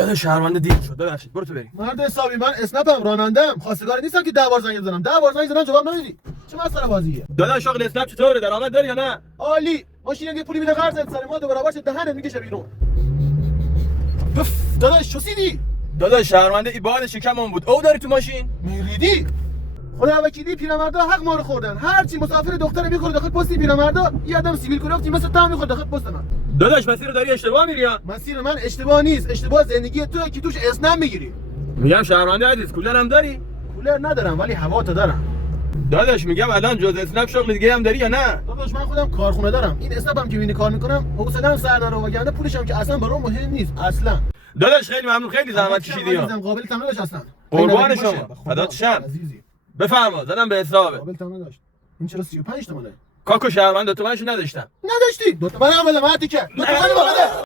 داداش شهرونده دیر شد، ببخشید برو تو بریم. مرد حسابی من اسنپم رانندم، خواستگاری نیستم که 10 بار زنگ بزنم. 10 بار زنگ زدم جواب نمیدی. چه مسخره بازیه؟ داداش شغل اسنپ چطوره؟ درآمد داری یا نه؟ عالی. ماشین یه پولی میده قرضت سر ما دوباره باشه دهنت میکشه بیرون. پف داداش چوسیدی؟ داداش شهرونده ایباد شکمم بود. او داری تو ماشین؟ میریدی؟ خدا وکیلی پیرمردا حق ما رو خوردن. هر چی مسافر دختر میخوره داخل پست پیرمردا، یه آدم سیبیل کلافتی مثل تو میخوره داخل پست من. داداش مسیر رو داری اشتباه میری یا؟ مسیر من اشتباه نیست، اشتباه زندگی توئه که توش اسنپ میگیری. میگم شهرونده عزیز کولرم داری؟ کولر ندارم ولی هوا تو دارم. داداش میگم الان جز اسنپ شغل دیگه هم داری یا نه؟ داداش من خودم کارخونه دارم. این اسنپم که میبینی کار میکنم، حوصله‌ام سر نره وگرنه پولشم که اصلا برام مهم نیست اصلا. داداش خیلی ممنون، خیلی زحمت کشیدی ها. قابل تمام داشت اصلا. قربان شما. فدات شم. عزیزی. بفرما زدم به حسابه. قابل تمام داشت. این چرا 35 تومنه؟ کاکو شهروند 2 تومنشو نداشتم. نداشتی؟ 2 تومن هم بده مردی که. 2 تومن بده.